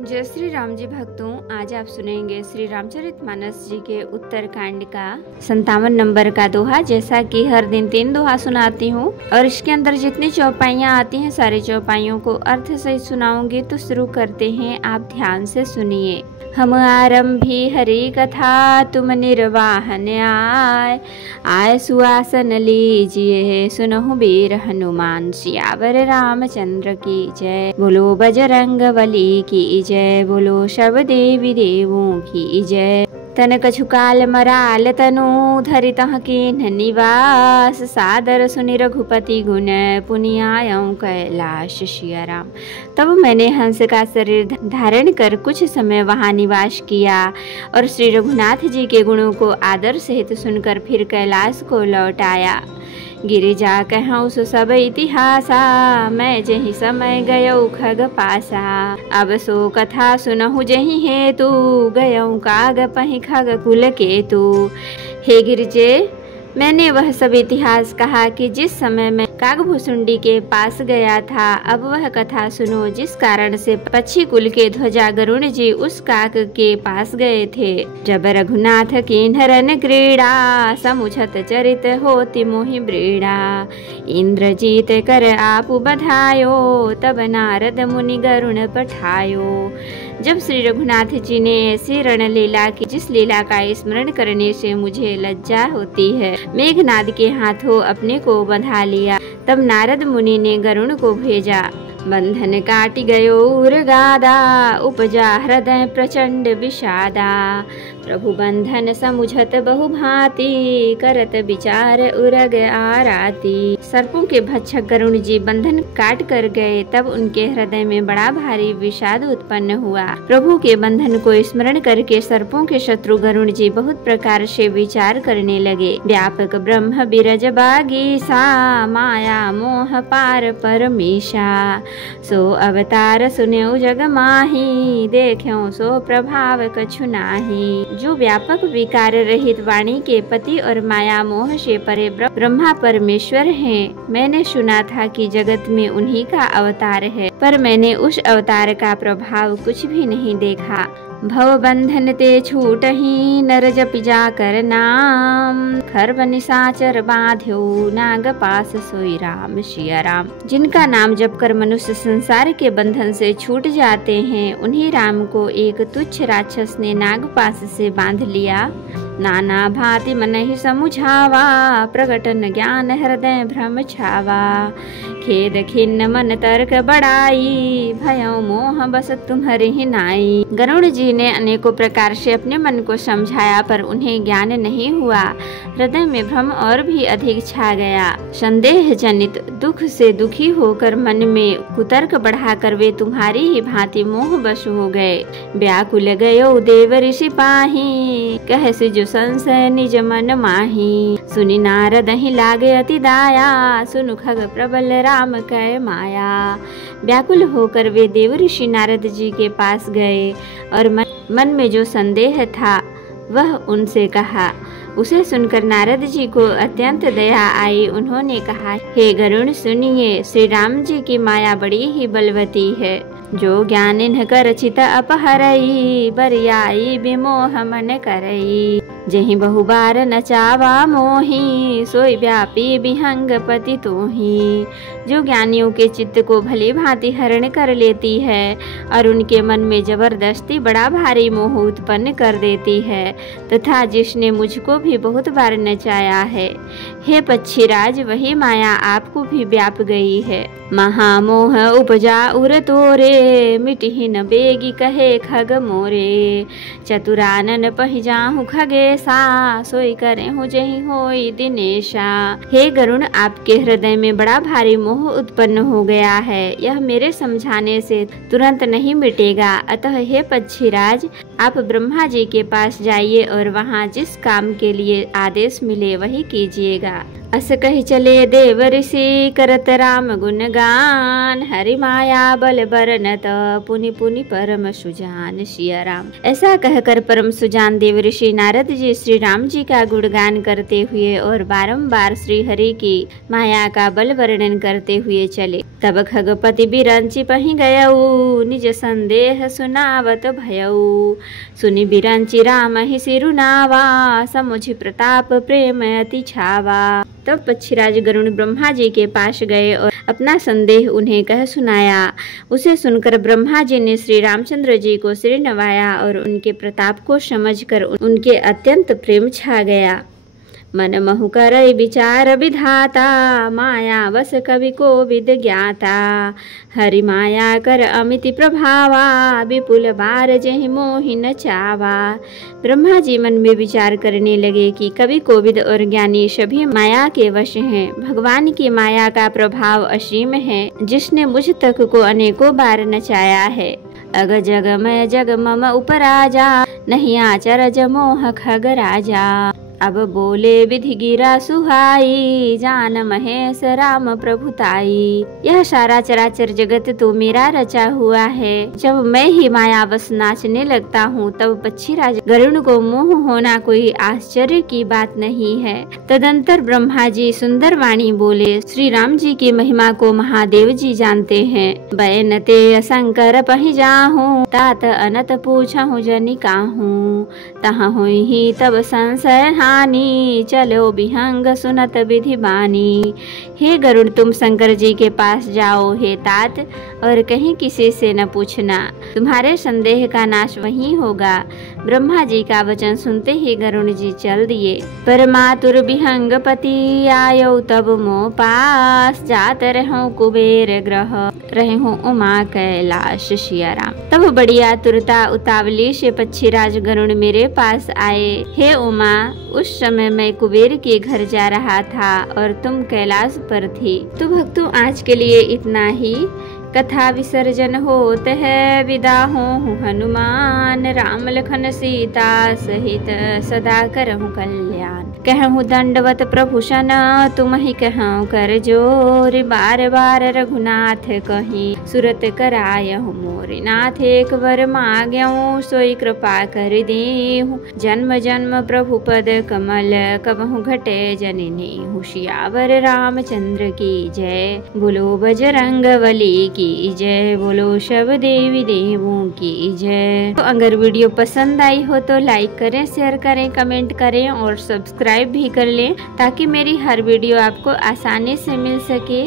जय श्री राम जी भक्तों, आज आप सुनेंगे श्री रामचरितमानस जी के उत्तरकांड का 57 नंबर का दोहा। जैसा कि हर दिन 3 दोहा सुनाती हूँ और इसके अंदर जितनी चौपाइयाँ आती हैं सारी चौपाइयों को अर्थ सहित सुनाऊंगी। तो शुरू करते हैं, आप ध्यान से सुनिए। हम आरंभी हरि कथा, तुम निर्वाहन आय सुआसन लीजिए, सुनहु वीर हनुमान सियावर रामचंद्र की जय। बोलो बजरंग बली की जय, बोलो सब देवी देवों की जय। तन कछु काल मराल तनु, धरितह कीन्ह निवास, सादर सुनि रघुपति गुण, पुनियायं कैलाश सिया राम। तब मैंने हंस का शरीर धारण कर कुछ समय वहां निवास किया और श्री रघुनाथ जी के गुणों को आदर सहित सुनकर फिर कैलाश को लौट आया। गिरिजा कहूँ सो सब इतिहासा, मैं जही समय गयऊ खग पासा। अब सो कथा सुनहु जही हेतु, गयऊ काग पही खग कुल केतु। हे गिरिजे, मैंने वह सब इतिहास कहा कि जिस समय मैं कागभूसुंडी के पास गया था। अब वह कथा सुनो जिस कारण से पक्षी कुल के ध्वजा गरुण जी उस काक के पास गए थे। जब रघुनाथ कीन्ह रन क्रीड़ा, समुझत चरित होति मोहि ब्रीड़ा। इंद्रजीत कर आपु बधायो, तब नारद मुनि गरुण पठायो। जब श्री रघुनाथ जी ने ऐसी रणलीला की जिस लीला का स्मरण करने से मुझे लज्जा होती है, मेघनाद के हाथों अपने को बंधा लिया। तब नारद मुनि ने गरुण को भेजा। बंधन काटि गयो उरगादा, उपजा हृदय प्रचंड विषादा। प्रभु बंधन समुझत बहु भांति, करत विचार उरग आराती। सर्पों के भक्षक गरुण जी बंधन काट कर गए। तब उनके हृदय में बड़ा भारी विषाद उत्पन्न हुआ। प्रभु के बंधन को स्मरण करके सर्पों के शत्रु गरुण जी बहुत प्रकार से विचार करने लगे। व्यापक ब्रह्म बिरज बागीसा, माया मोह पार परमेशा। सो अवतार सुन्यो जग माही, देख्यो सो प्रभाव कछु नाही। जो व्यापक विकार रहित वाणी के पति और माया मोह से परे ब्रह्मा परमेश्वर हैं। मैंने सुना था कि जगत में उन्हीं का अवतार है, पर मैंने उस अवतार का प्रभाव कुछ भी नहीं देखा। भव बंधन ते छूटहि, नर जपि जाकर नाम। खर्व निशाचर बांध्यो, नाग पास सोई राम सिया राम। जिनका नाम जप कर मनुष्य संसार के बंधन से छूट जाते हैं, उन्हीं राम को एक तुच्छ राक्षस ने नाग पास से बांध लिया। नाना भांति मन ही समुझावा, प्रगटन ज्ञान हृदय भ्रम छावा। खेद खिन्न मन तर्क बढ़ाई, भयों मोह बस तुम्हारे ही नाई। गरुड़ जी ने अनेकों प्रकार से अपने मन को समझाया, पर उन्हें ज्ञान नहीं हुआ। हृदय में भ्रम और भी अधिक छा गया। संदेह जनित दुख से दुखी होकर मन में कुतर्क बढ़ाकर वे तुम्हारी ही भांति मोह बस हो गए। व्याकुल गयो देव ऋषि पाही, कह से जो संशय निज मन माही। सुनि नारद ही लागे अति दाया, सुनु खग प्रबल राम कै माया। व्याकुल होकर वे देव ऋषि नारद जी के पास गए और मन में जो संदेह था वह उनसे कहा। उसे सुनकर नारद जी को अत्यंत दया आई। उन्होंने कहा, हे गरुण सुनिए, श्री राम जी की माया बड़ी ही बलवती है। जो ज्ञान इन्ह कर चित अपहरई, बरियाई विमोह मन करई। जही बहु बार नचावा मोही, सोई व्यापी विहंग पति तोही। जो ज्ञानियों के चित्त को भली भांति हरण कर लेती है और उनके मन में जबरदस्ती बड़ा भारी मोह उत्पन्न कर देती है, तथा जिसने मुझको भी बहुत बार नचाया है। हे पक्षीराज, वही माया आपको भी व्याप गई है। महामोह उपजा उर तोरे, मिटहि न बेगी कहे खग मोरे। चतुरानन पहि जाहु खगेसा, सोई करे हूँ जही होई दिनेशा। हे गरुण, आपके हृदय में बड़ा भारी मोह उत्पन्न हो गया है। यह मेरे समझाने से तुरंत नहीं मिटेगा। अतः हे पक्षीराज, आप ब्रह्मा जी के पास जाइए और वहाँ जिस काम के लिए आदेश मिले वही कीजिएगा। अस कही चले देव ऋषि करत राम गुणगान, हरि माया बल बरनत पुनि पुनि परम सुजान। सिया राम। ऐसा कहकर परम सुजान देव ऋषि नारद जी श्री राम जी का गुणगान करते हुए और बारंबार श्री हरि की माया का बल वर्णन करते हुए चले। तब खगपति बिरंची पही गयऊ, निज संदेह सुनावत भयऊ। सुनि बिरंची राम ही सिरुनावा, समुझि प्रताप प्रेम अति छावा। तब पक्षीराज गरुड़ ब्रह्मा जी के पास गए और अपना संदेह उन्हें कह सुनाया। उसे सुनकर ब्रह्मा जी ने श्री रामचंद्र जी को सिर नवाया और उनके प्रताप को समझकर उनके अत्यंत प्रेम छा गया। मन महु करई विचार विधाता, माया वस कवि को विद ज्ञाता। हरि माया कर अमिति प्रभावा, विपुल बार जहि मोहि न चावा। ब्रह्मा जी मन में विचार करने लगे कि कवि कोविद और ज्ञानी सभी माया के वश हैं। भगवान की माया का प्रभाव असीम है, जिसने मुझ तक को अनेकों बार नचाया है। अग जग मैं जग मम उपराजा, नहीं आचरज मोह खग राजा। अब बोले विधि गिरा सुहाई, जान महेश राम प्रभुताई। यह सारा चराचर जगत तो मेरा रचा हुआ है। जब मैं ही मायावश नाचने लगता हूँ, तब पक्षीराज गरुड़ को मोह होना कोई आश्चर्य की बात नहीं है। तदंतर ब्रह्मा जी सुंदर वाणी बोले, श्री राम जी की महिमा को महादेव जी जानते हैं। बैनते शंकर पहि जाहूँ, तात अनत पूछहु जनि काहूँ। तहाँ हुई ही तब संशय हानि, चलो विहंग सुनत विधि बानी। हे गरुड़, तुम शंकर जी के पास जाओ हे तात, और कहीं किसी से न पूछना। तुम्हारे संदेह का नाश वहीं होगा। ब्रह्मा जी का वचन सुनते ही गरुड़ जी चल दिए। परमातुर विहंग पति आयो तब मोह पास, जात रहो कुबेर ग्रह रहूं उमा कैलाश। सिया राम। तब बड़ी आतुरता उतावली से पक्षीराज गरुड़ मेरे पास आए। हे उमा, उस समय मैं कुबेर के घर जा रहा था और तुम कैलाश पर थी। तो भक्तों, आज के लिए इतना ही। कथा विसर्जन होत है, विदा हूँ हनुमान। राम लखन सीता सहित सदा करहु कल्याण। कहूँ दंडवत प्रभु सन, तुम ही कहूँ कर जोर। बार बार रघुनाथ कहीं, सुरत करायहु मोरे नाथ। एक वर मांग्यऊ, सोई कृपा कर देहु। जन्म जन्म प्रभु पद कमल, कबहु घटे जननी। सियावर रामचंद्र की जय, बोलो बजरंगबली की जय, बोलो सब देवी देवों की जय। तो अगर वीडियो पसंद आई हो तो लाइक करें, शेयर करें, कमेंट करें और सब्सक्राइब भी कर लें, ताकि मेरी हर वीडियो आपको आसानी से मिल सके।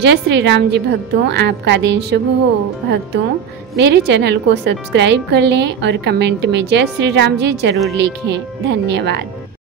जय श्री राम जी भक्तों, आपका दिन शुभ हो। भक्तों, मेरे चैनल को सब्सक्राइब कर लें और कमेंट में जय श्री राम जी जरूर लिखें। धन्यवाद।